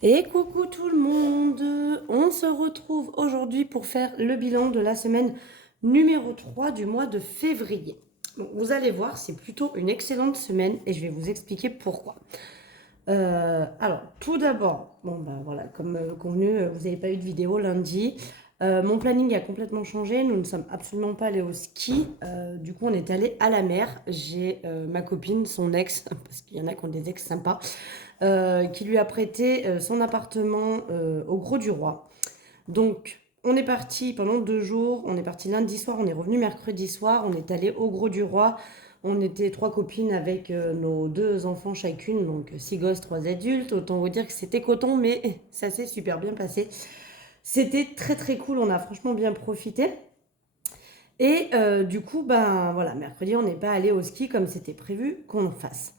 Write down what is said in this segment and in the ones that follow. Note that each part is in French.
Et coucou tout le monde, on se retrouve aujourd'hui pour faire le bilan de la semaine numéro 3 du mois de février. Bon, vous allez voir, c'est plutôt une excellente semaine et je vais vous expliquer pourquoi. Alors, tout d'abord, bon ben voilà, comme convenu, vous n'avez pas eu de vidéo lundi. Mon planning a complètement changé, nous ne sommes absolument pas allés au ski. Du coup, on est allé à la mer. J'ai ma copine, son ex, parce qu'il y en a qui ont des ex sympas, qui lui a prêté son appartement au Gros du Roi. Donc, on est parti pendant 2 jours. On est parti lundi soir, on est revenu mercredi soir. On est allé au Gros du Roi. On était 3 copines avec nos 2 enfants chacune, donc 6 gosses, 3 adultes. Autant vous dire que c'était coton, mais ça s'est super bien passé. C'était très très cool, on a franchement bien profité. Et du coup, ben voilà, mercredi, on n'est pas allé au ski comme c'était prévu qu'on le fasse.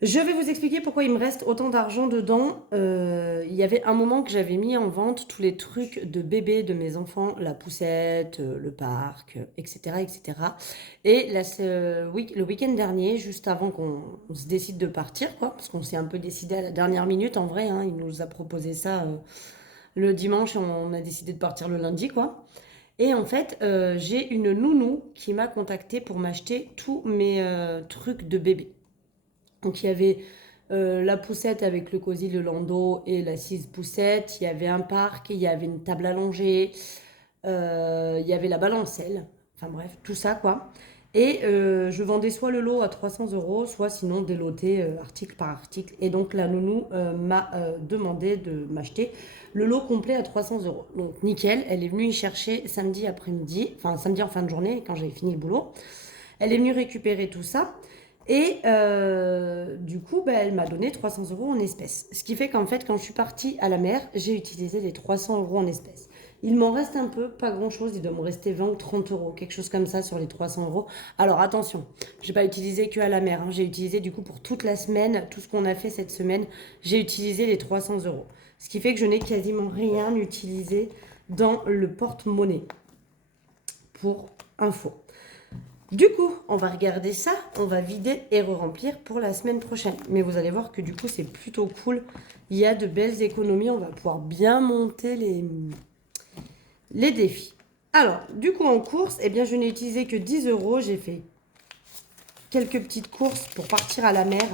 Je vais vous expliquer pourquoi il me reste autant d'argent dedans. Il y avait un moment que j'avais mis en vente tous les trucs de bébé de mes enfants, la poussette, le parc, etc., etc. Et là, le week-end dernier, juste avant qu'on se décide de partir, quoi, parce qu'on s'est un peu décidé à la dernière minute, en vrai, hein, il nous a proposé ça le dimanche et on a décidé de partir le lundi, quoi. Et en fait, j'ai une nounou qui m'a contactée pour m'acheter tous mes trucs de bébé. Donc il y avait la poussette avec le cosy, le landau et l'assise poussette. Il y avait un parc, il y avait une table allongée, il y avait la balancelle. Enfin bref, tout ça quoi. Et je vendais soit le lot à 300 euros, soit sinon déloté article par article. Et donc la nounou m'a demandé de m'acheter le lot complet à 300 euros. Donc nickel, elle est venue y chercher samedi après-midi, enfin samedi en fin de journée quand j'avais fini le boulot. Elle est venue récupérer tout ça. Et du coup, bah, elle m'a donné 300 euros en espèces. Ce qui fait qu'en fait, quand je suis partie à la mer, j'ai utilisé les 300 euros en espèces. Il m'en reste un peu, pas grand chose, il doit me rester 20 ou 30 euros, quelque chose comme ça sur les 300 euros. Alors attention, j'ai pas utilisé que à la mer, hein. J'ai utilisé du coup pour toute la semaine, tout ce qu'on a fait cette semaine, j'ai utilisé les 300 euros. Ce qui fait que je n'ai quasiment rien utilisé dans le porte-monnaie, pour info. Du coup, on va regarder ça, on va vider et re-remplir pour la semaine prochaine. Mais vous allez voir que du coup, c'est plutôt cool. Il y a de belles économies, on va pouvoir bien monter les défis. Alors, du coup, en course, eh bien, je n'ai utilisé que 10 euros. J'ai fait quelques petites courses pour partir à la mer.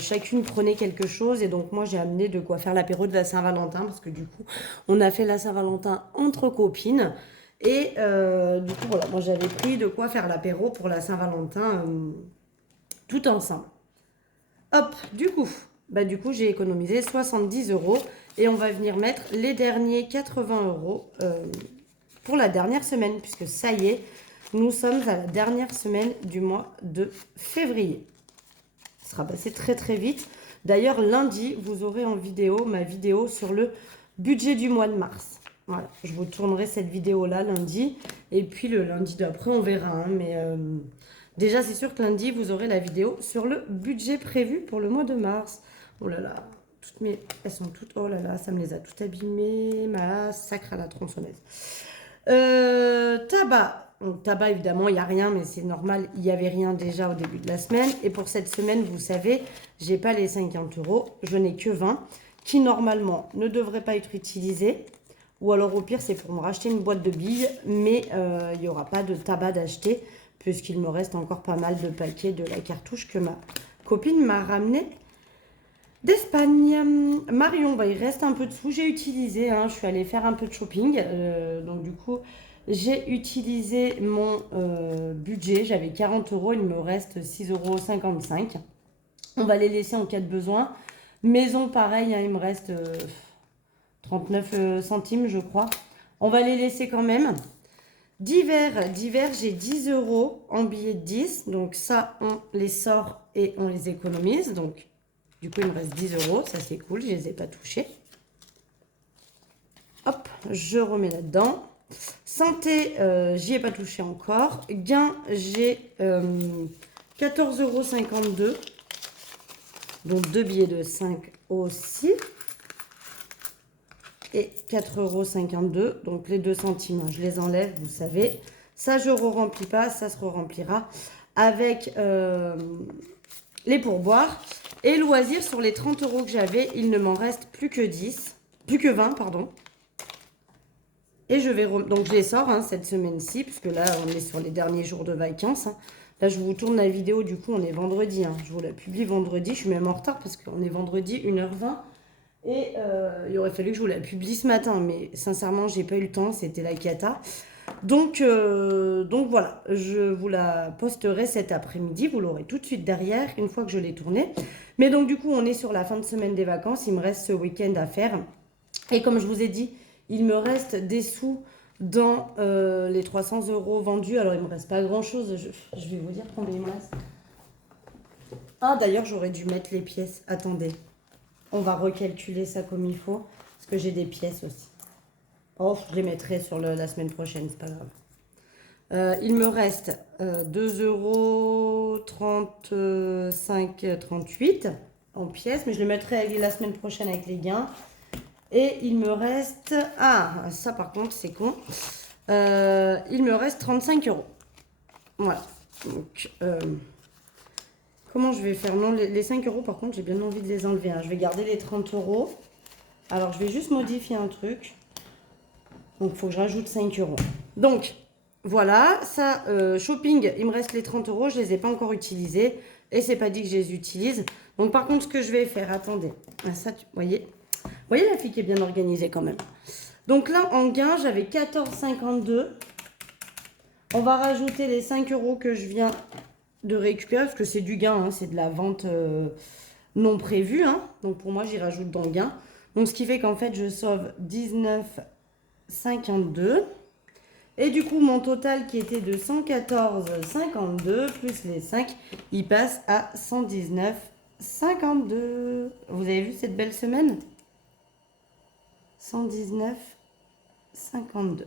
Chacune prenait quelque chose et donc moi j'ai amené de quoi faire l'apéro de la Saint-Valentin parce que du coup on a fait la Saint-Valentin entre copines et du coup voilà, moi j'avais pris de quoi faire l'apéro pour la Saint-Valentin tout ensemble. Hop, du coup j'ai économisé 70 euros et on va venir mettre les derniers 80 euros pour la dernière semaine puisque ça y est, nous sommes à la dernière semaine du mois de février. Ça sera passé très très vite. D'ailleurs, lundi, vous aurez en vidéo ma vidéo sur le budget du mois de mars. Voilà, je vous tournerai cette vidéo-là lundi. Et puis le lundi d'après, on verra. Hein, mais déjà, c'est sûr que lundi, vous aurez la vidéo sur le budget prévu pour le mois de mars. Oh là là, elles sont toutes... Oh là là, ça me les a toutes abîmées. Ma sacre à la tronçonneuse. Tabac. Donc, tabac, évidemment, il n'y a rien, mais c'est normal, il n'y avait rien déjà au début de la semaine. Et pour cette semaine, vous savez, j'ai pas les 50 euros, je n'ai que 20, qui normalement ne devraient pas être utilisés. Ou alors au pire, c'est pour me racheter une boîte de billes, mais il n'y aura pas de tabac d'acheter, puisqu'il me reste encore pas mal de paquets de la cartouche que ma copine m'a ramené d'Espagne. Marion, bah, il reste un peu de sous. J'ai utilisé, hein, je suis allée faire un peu de shopping. Donc du coup, j'ai utilisé mon budget. J'avais 40 euros, il me reste 6,55 euros. On va les laisser en cas de besoin. Maison, pareil, hein, il me reste 39 centimes, je crois. On va les laisser quand même. Divers, j'ai 10 euros en billets de 10. Donc ça, on les sort et on les économise. Donc du coup, il me reste 10 euros. Ça, c'est cool. Je ne les ai pas touchés. Hop, je remets là-dedans. Santé, j'y ai pas touché encore. Gain, j'ai 14,52 €. Donc 2 billets de 5 aussi. Et 4,52 €. Donc les 2 centimes, je les enlève, vous savez. Ça, je ne re-remplis pas. Ça se re-remplira avec les pourboires. Et loisirs, sur les 30 € que j'avais, il ne m'en reste plus que 10. Plus que 20, pardon. Et je vais... Donc, je les sors hein, cette semaine-ci, puisque là, on est sur les derniers jours de vacances. Hein. Là, je vous tourne la vidéo, du coup, on est vendredi. Hein. Je vous la publie vendredi. Je suis même en retard, parce qu'on est vendredi, 1h20. Et il aurait fallu que je vous la publie ce matin. Mais sincèrement, j'ai pas eu le temps. C'était la cata. Donc voilà, je vous la posterai cet après-midi. Vous l'aurez tout de suite derrière, une fois que je l'ai tournée. Mais donc, du coup, on est sur la fin de semaine des vacances. Il me reste ce week-end à faire. Et comme je vous ai dit, il me reste des sous dans les 300 € vendus. Alors, il ne me reste pas grand-chose. Je vais vous dire combien il me reste. Ah, d'ailleurs, j'aurais dû mettre les pièces. Attendez. On va recalculer ça comme il faut. Parce que j'ai des pièces aussi. Oh, je les mettrai sur la semaine prochaine, c'est pas grave. Il me reste 2,35 € en pièces. Mais je les mettrai la semaine prochaine avec les gains. Et il me reste... Ah, ça par contre, c'est con. Il me reste 35 €. Voilà. Donc, comment je vais faire? Non, les 5 € par contre, j'ai bien envie de les enlever. Hein. Je vais garder les 30 €. Alors, je vais juste modifier un truc. Donc, il faut que je rajoute 5 €. Donc, voilà. Ça, shopping, il me reste les 30 €. Je ne les ai pas encore utilisés. Et c'est pas dit que je les utilise. Donc, par contre, ce que je vais faire... Attendez. Ah, ça, vous voyez? Vous voyez la fille qui est bien organisée quand même. Donc là, en gain, j'avais 14,52 €. On va rajouter les 5 € que je viens de récupérer, parce que c'est du gain, hein, c'est de la vente non prévue. Hein. Donc pour moi, j'y rajoute dans le gain. Donc ce qui fait qu'en fait, je sauve 19,52 €. Et du coup, mon total qui était de 114,52 plus les 5, il passe à 119,52 €. Vous avez vu cette belle semaine ? 119,52.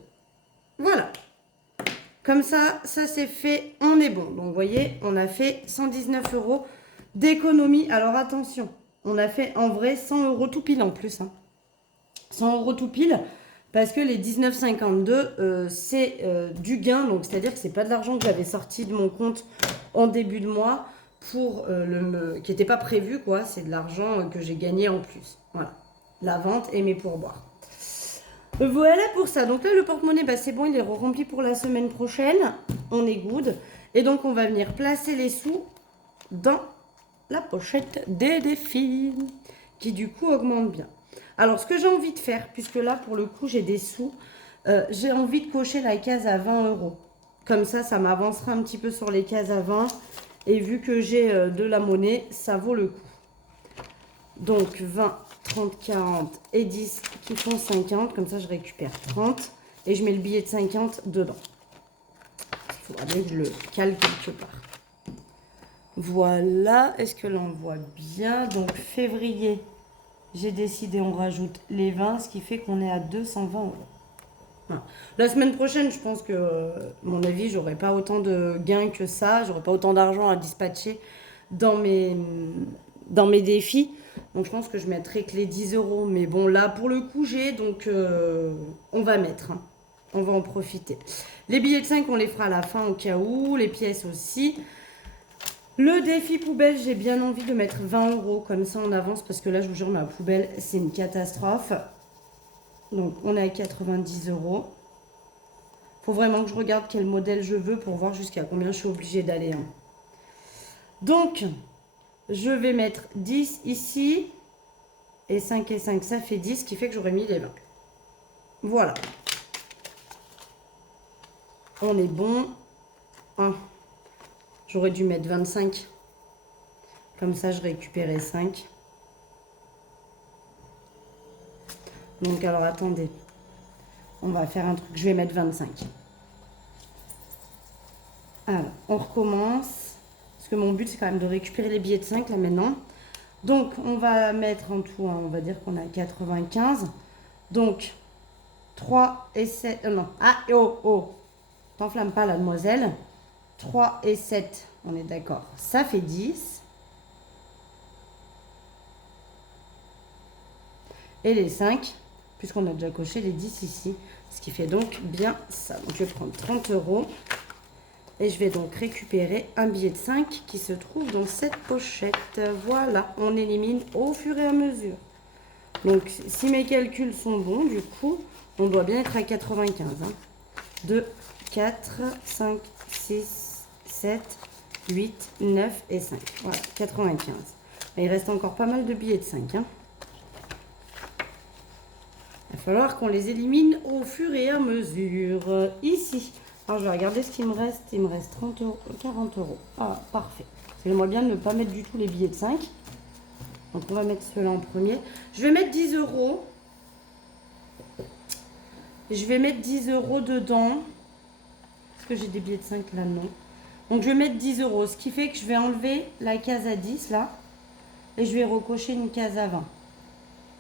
Voilà. Comme ça c'est fait, on est bon. Donc, vous voyez, on a fait 119 € d'économie. Alors, attention, on a fait en vrai 100 € tout pile en plus. Hein. 100 € tout pile, parce que les 19,52, c'est du gain. Donc, c'est-à-dire que c'est pas de l'argent que j'avais sorti de mon compte en début de mois pour qui n'était pas prévu, quoi. C'est de l'argent que j'ai gagné en plus. Voilà. La vente et mes pourboires. Voilà pour ça. Donc là, le porte-monnaie, bah, c'est bon, il est rempli pour la semaine prochaine. On est good. Et donc, on va venir placer les sous dans la pochette des défis, qui du coup augmente bien. Alors, ce que j'ai envie de faire, puisque là, pour le coup, j'ai des sous, j'ai envie de cocher la case à 20 €. Comme ça m'avancera un petit peu sur les cases à 20. Et vu que j'ai de la monnaie, ça vaut le coup. Donc, 20, 30, 40 et 10 qui font 50. Comme ça, je récupère 30 et je mets le billet de 50 dedans. Il faudra bien que je le cale quelque part. Voilà. Est-ce que l'on voit bien? Donc, février, j'ai décidé, on rajoute les 20, ce qui fait qu'on est à 220 €. Voilà. La semaine prochaine, je pense que, à mon avis, j'aurai pas autant de gains que ça. J'aurai pas autant d'argent à dispatcher dans mes défis. Donc, je pense que je mettrai que les 10 €. Mais bon, là, pour le coup, j'ai. Donc, on va mettre. Hein. On va en profiter. Les billets de 5, on les fera à la fin au cas où. Les pièces aussi. Le défi poubelle, j'ai bien envie de mettre 20 €. Comme ça, on avance. Parce que là, je vous jure, ma poubelle, c'est une catastrophe. Donc, on est à 90 €. Faut vraiment que je regarde quel modèle je veux pour voir jusqu'à combien je suis obligée d'aller. Hein. Donc... je vais mettre 10 ici. Et 5 et 5, ça fait 10, ce qui fait que j'aurais mis les 20. Voilà. On est bon. Ah. J'aurais dû mettre 25. Comme ça, je récupérais 5. Donc, alors, attendez. On va faire un truc. Je vais mettre 25. Alors, on recommence. Parce que mon but, c'est quand même de récupérer les billets de 5, là, maintenant. Donc, on va mettre en tout, hein, on va dire qu'on a 95. Donc, 3 et 7... non, ah, oh. T'enflamme pas, la demoiselle. 3 et 7, on est d'accord. Ça fait 10. Et les 5, puisqu'on a déjà coché les 10 ici. Ce qui fait donc bien ça. Donc, je vais prendre 30 €. Et je vais donc récupérer un billet de 5 qui se trouve dans cette pochette. Voilà, on élimine au fur et à mesure. Donc, si mes calculs sont bons, du coup, on doit bien être à 95. 2, 4, 5, 6, 7, 8, 9 et 5. Voilà, 95. Et il reste encore pas mal de billets de 5. Il va falloir qu'on les élimine au fur et à mesure. Ici. Alors, je vais regarder ce qu'il me reste. Il me reste 30 euros, 40 euros. Ah, parfait. J'aimerais bien ne pas mettre du tout les billets de 5. Donc, on va mettre ceux-là en premier. Je vais mettre 10 euros. Je vais mettre 10 euros dedans. Est-ce que j'ai des billets de 5 là? Non. Donc, je vais mettre 10 euros. Ce qui fait que je vais enlever la case à 10 là. Et je vais recocher une case à 20.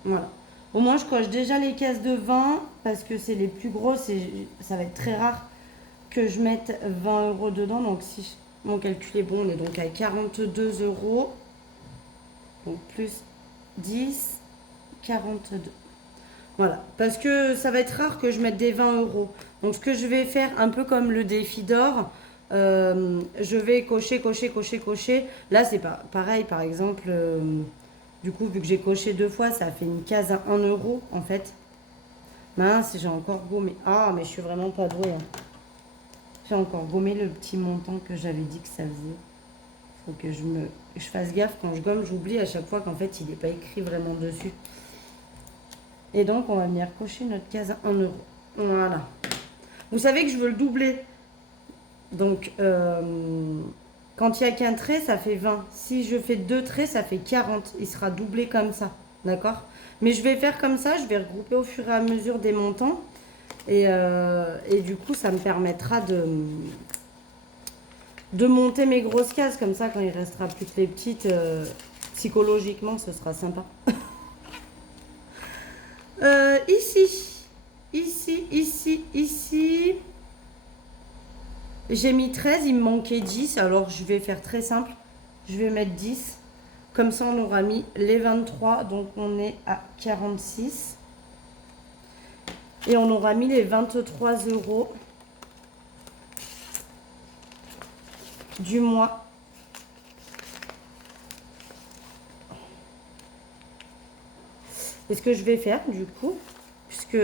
Voilà. Au moins, je coche déjà les cases de 20 parce que c'est les plus grosses et ça va être très rare que je mette 20 euros dedans. Donc, si mon calcul est bon, on est donc à 42 euros. Donc, plus 10, 42. Voilà. Parce que ça va être rare que je mette des 20 euros. Donc, ce que je vais faire, un peu comme le défi d'or, je vais cocher, cocher, cocher, cocher. Là, c'est pas pareil. Par exemple, du coup, vu que j'ai coché 2 fois, ça fait une case à 1 euro, en fait. Mince, j'ai encore gommé. Ah, mais je suis vraiment pas douée. J'ai encore gommé le petit montant que j'avais dit que ça faisait. Faut que je fasse gaffe quand je gomme. J'oublie à chaque fois qu'en fait, il n'est pas écrit vraiment dessus. Et donc, on va venir cocher notre case à 1 euro. Voilà. Vous savez que je veux le doubler. Donc, quand il n'y a qu'un trait, ça fait 20. Si je fais 2 traits, ça fait 40. Il sera doublé comme ça. D'accord? Mais je vais faire comme ça. Je vais regrouper au fur et à mesure des montants. Et du coup, ça me permettra de monter mes grosses cases. Comme ça, quand il restera plus que les petites, psychologiquement, ce sera sympa. Ici. J'ai mis 13, il me manquait 10. Alors, je vais faire très simple. Je vais mettre 10. Comme ça, on aura mis les 23. Donc, on est à 46. Et on aura mis les 23 euros du mois. Et ce que je vais faire, du coup, puisque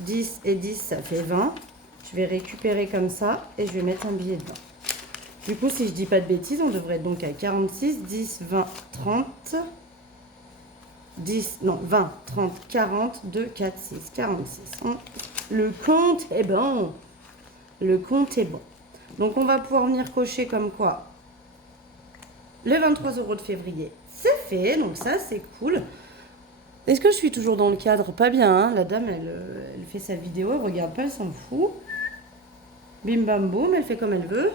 10 et 10, ça fait 20, je vais récupérer comme ça et je vais mettre un billet de 20. Du coup, si je dis pas de bêtises, on devrait être donc à 46, 10, 20, 30, 10, non, 20, 30, 40, 2, 4, 6, 46. Le compte est bon. Le compte est bon. Donc, on va pouvoir venir cocher comme quoi les 23 euros de février, c'est fait. Donc, ça, c'est cool. Est-ce que je suis toujours dans le cadre? Pas bien, hein. La dame, elle fait sa vidéo, elle regarde pas, elle s'en fout. Bim bam boum, elle fait comme elle veut.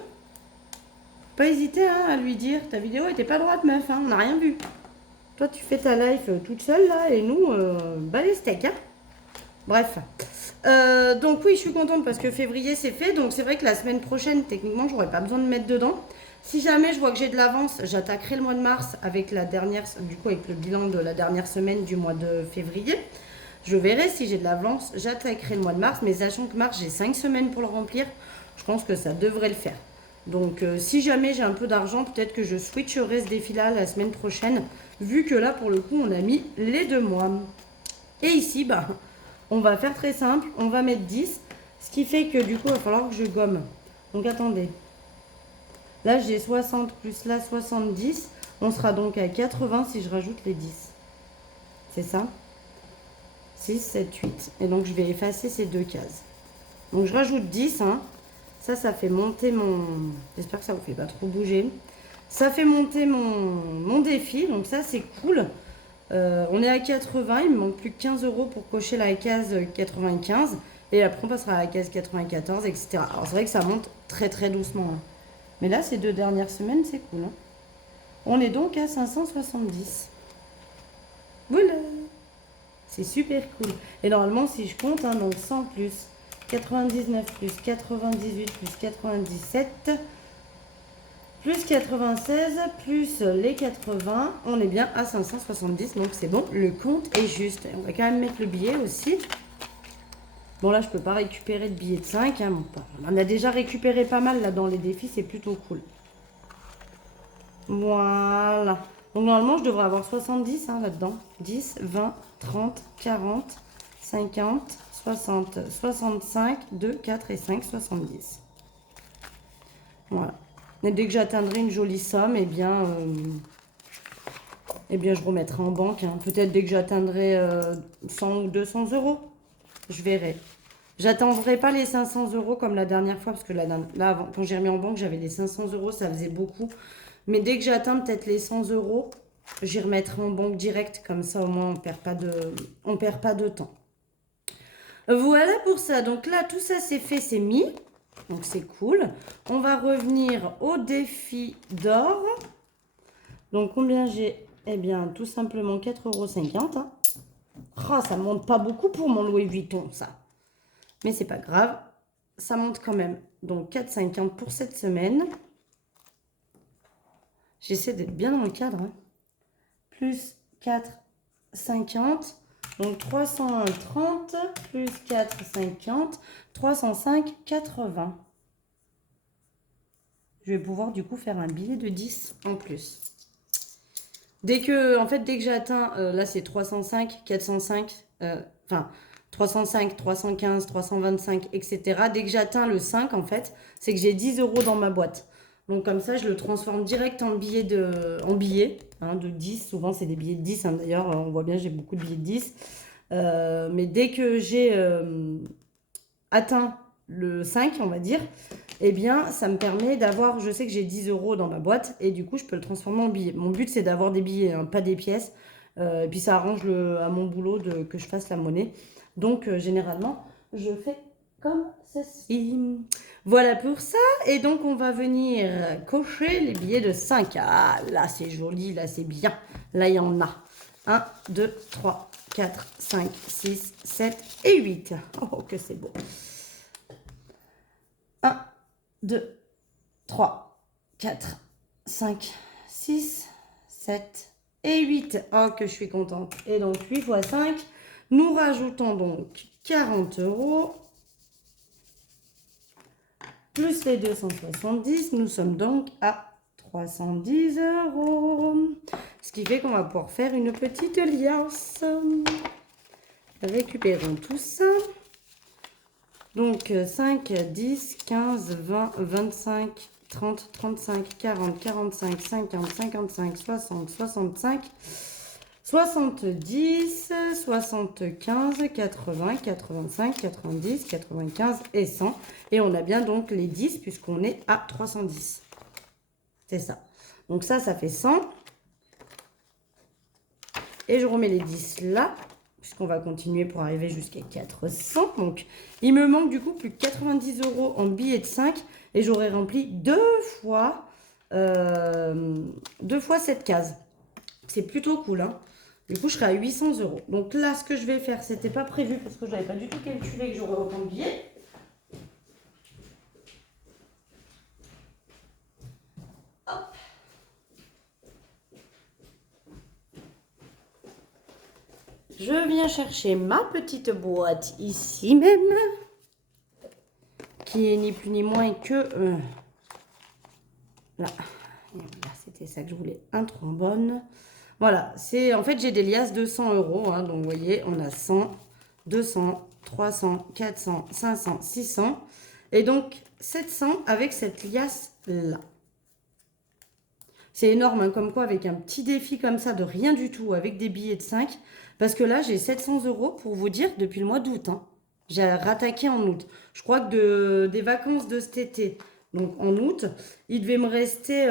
Pas hésiter hein, à lui dire, ta vidéo était pas droite meuf, hein, on n'a rien vu. Toi tu fais ta life toute seule là et nous, bah les steaks. Hein. Bref. Donc oui, je suis contente parce que février c'est fait. Donc c'est vrai que la semaine prochaine, techniquement, j'aurais pas besoin de mettre dedans. Si jamais je vois que j'ai de l'avance, j'attaquerai le mois de mars avec la dernière, du coup avec le bilan de la dernière semaine du mois de février. Je verrai si j'ai de l'avance, j'attaquerai le mois de mars. Mais sachant que mars, j'ai 5 semaines pour le remplir, je pense que ça devrait le faire. Donc si jamais j'ai un peu d'argent, peut-être que je switcherai ce défi-là la semaine prochaine. Vu que là, pour le coup, on a mis les 2 mois. Et ici, bah, on va faire très simple. On va mettre 10. Ce qui fait que du coup, il va falloir que je gomme. Donc attendez. Là, j'ai 60 plus là 70. On sera donc à 80 si je rajoute les 10. C'est ça? 6, 7, 8. Et donc, je vais effacer ces 2 cases. Donc, je rajoute 10. Hein. Ça fait monter mon... J'espère que ça ne vous fait pas trop bouger. Ça fait monter mon défi. Donc, ça, c'est cool. On est à 80. Il me manque plus que 15 euros pour cocher la case 95. Et après, on passera à la case 94, etc. Alors, c'est vrai que ça monte très, très doucement. Hein. Mais là, ces 2 dernières semaines, c'est cool. Hein. On est donc à 570. Voilà. C'est super cool. Et normalement, si je compte, hein, donc 100 plus 99 plus 98 plus 97 plus 96 plus les 80, on est bien à 570. Donc c'est bon, le compte est juste. Et on va quand même mettre le billet aussi. Bon, là, je peux pas récupérer de billets de 5. Hein. Bon, on en a déjà récupéré pas mal là dans les défis. C'est plutôt cool. Voilà. Donc, normalement, je devrais avoir 70 hein, là-dedans. 10, 20, 30, 40, 50, 60, 65, 2, 4 et 5, 70. Voilà. Et dès que j'atteindrai une jolie somme, eh bien, je remettrai en banque. Hein. Peut-être dès que j'atteindrai 100 ou 200 euros. Je verrai. J'attendrai pas les 500 euros comme la dernière fois, parce que là avant, quand j'ai remis en banque, j'avais les 500 euros, ça faisait beaucoup. Mais dès que j'atteins peut-être les 100 euros, j'y remettrai en banque direct, comme ça au moins on perd pas de temps. Voilà pour ça. Donc là, tout ça c'est fait, c'est mis. Donc c'est cool. On va revenir au défi d'or. Donc combien j'ai? Eh bien, tout simplement 4,50 €. Hein. Oh, ça ne monte pas beaucoup pour mon Louis Vuitton, ça. Mais c'est pas grave, ça monte quand même. Donc 4,50 € pour cette semaine. J'essaie d'être bien dans le cadre. Hein. Plus 4,50. Donc 301,30 plus 4,50. 305,80. Je vais pouvoir du coup faire un billet de 10 en plus. Dès que j'ai atteint, là c'est 305, 405, enfin 305, 315, 325, etc. Dès que j'atteins le 5, en fait, c'est que j'ai 10 € dans ma boîte. Donc comme ça, je le transforme direct en billet de 10. Souvent, c'est des billets de 10. Hein. D'ailleurs, on voit bien, j'ai beaucoup de billets de 10. Mais dès que j'ai atteint le 5, on va dire, eh bien, ça me permet d'avoir, je sais que j'ai 10 € dans ma boîte et du coup, je peux le transformer en billet. Mon but, c'est d'avoir des billets, hein, pas des pièces. Et puis, ça arrange à mon boulot que je fasse la monnaie. Donc, généralement, je fais comme ceci. Voilà pour ça. Et donc, on va venir cocher les billets de 5. Ah, là, c'est joli. Là, c'est bien. Là, il y en a. 1, 2, 3, 4, 5, 6, 7 et 8. Oh, que c'est beau. 1, 2, 3, 4, 5, 6, 7 et 8. Oh, que je suis contente. Et donc, 8 fois 5, nous rajoutons donc 40 €. Plus les 270, nous sommes donc à 310 €. Ce qui fait qu'on va pouvoir faire une petite liasse. Récupérons tout ça. Donc 5, 10, 15, 20, 25, 30, 35, 40, 45, 50, 55, 60, 65, 70, 75, 80, 85, 90, 95 et 100. Et on a bien donc les 10 puisqu'on est à 310. C'est ça. Donc ça fait 100. Et je remets les 10 là, puisqu'on va continuer pour arriver jusqu'à 400. Donc il me manque du coup plus de 90 € en billets de 5. Et j'aurai rempli deux fois cette case. C'est plutôt cool, hein. Du coup, je serai à 800 €. Donc là, ce que je vais faire, c'était pas prévu parce que je n'avais pas du tout calculé que j'aurais autant de billets. Hop. Je viens chercher ma petite boîte ici même, qui est ni plus ni moins que là. C'était ça que je voulais, un trombone. Voilà, en fait, j'ai des liasses de 100 €. Hein, donc, vous voyez, on a 100, 200, 300, 400, 500, 600. Et donc, 700 avec cette liasse-là. C'est énorme, hein, comme quoi, avec un petit défi comme ça, de rien du tout, avec des billets de 5. Parce que là, j'ai 700 € pour vous dire, depuis le mois d'août. Hein. J'ai rattaqué en août. Je crois que des vacances de cet été, donc en août, il devait me rester...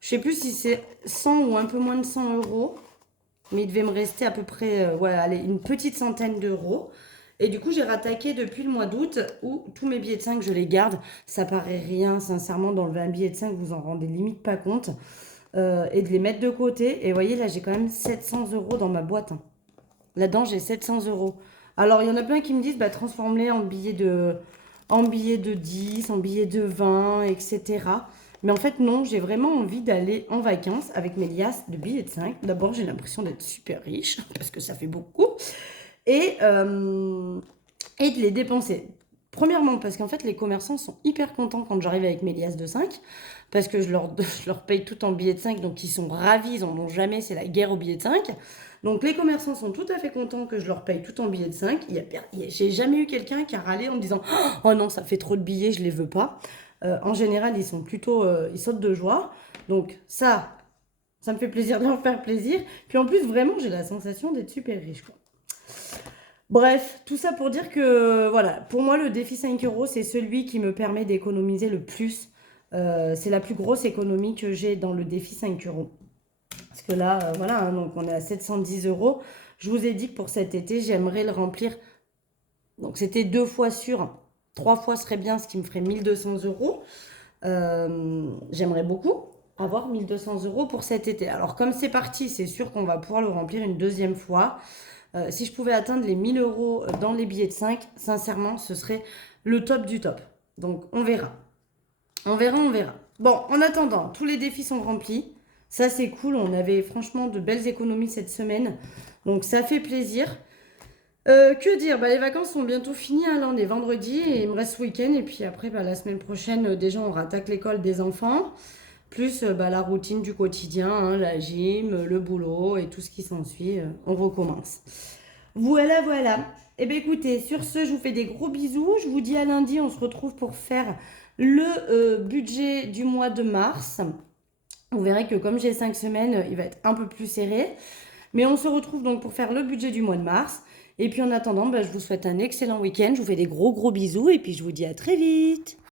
je sais plus si c'est 100 ou un peu moins de 100 €, mais il devait me rester à peu près allez, une petite centaine d'euros. Et du coup, j'ai rattaqué depuis le mois d'août où tous mes billets de 5, je les garde. Ça paraît rien, sincèrement, d'enlever un billet de 5, vous en rendez limite pas compte. Et de les mettre de côté. Et vous voyez, là, j'ai quand même 700 € dans ma boîte. Hein. Là-dedans, j'ai 700 €. Alors, il y en a plein qui me disent, bah, transforme-les en billets de 10, en billets de 20, etc. Mais en fait, non, j'ai vraiment envie d'aller en vacances avec mes liasses de billets de 5. D'abord, j'ai l'impression d'être super riche, parce que ça fait beaucoup. Et et de les dépenser. Premièrement, parce qu'en fait, les commerçants sont hyper contents quand j'arrive avec mes liasses de 5, parce que je leur paye tout en billets de 5, donc ils sont ravis, ils en ont jamais, c'est la guerre aux billets de 5. Donc les commerçants sont tout à fait contents que je leur paye tout en billets de 5. J'ai jamais eu quelqu'un qui a râlé en me disant «Oh non, ça fait trop de billets, je les veux pas». En général, ils sont plutôt, ils sautent de joie. Donc ça me fait plaisir de leur faire plaisir. Puis en plus, vraiment, j'ai la sensation d'être super riche, quoi. Bref, tout ça pour dire que, voilà, pour moi, le défi 5 euros, c'est celui qui me permet d'économiser le plus. C'est la plus grosse économie que j'ai dans le défi 5 euros. Parce que là, voilà, hein, donc on est à 710 euros. Je vous ai dit que pour cet été, j'aimerais le remplir. Donc c'était 2 fois sûr. 3 fois serait bien, ce qui me ferait 1200 euros. J'aimerais beaucoup avoir 1200 euros pour cet été. Alors comme c'est parti, c'est sûr qu'on va pouvoir le remplir une deuxième fois. Si je pouvais atteindre les 1000 euros dans les billets de 5, sincèrement, ce serait le top du top. Donc on verra. On verra, on verra. Bon, en attendant, tous les défis sont remplis. Ça, c'est cool. On avait franchement de belles économies cette semaine. Donc ça fait plaisir. Que dire? Bah, les vacances sont bientôt finies, hein. Là, on est vendredi et il me reste ce week-end. Et puis après, bah, la semaine prochaine, déjà, on rattaque l'école des enfants. Plus bah, la routine du quotidien, hein, la gym, le boulot et tout ce qui s'ensuit. On recommence. Voilà, voilà. Eh bien, écoutez, sur ce, je vous fais des gros bisous. Je vous dis à lundi, on se retrouve pour faire le budget du mois de mars. Vous verrez que comme j'ai 5 semaines, il va être un peu plus serré. Mais on se retrouve donc pour faire le budget du mois de mars. Et puis en attendant, bah, je vous souhaite un excellent week-end. Je vous fais des gros bisous et puis je vous dis à très vite.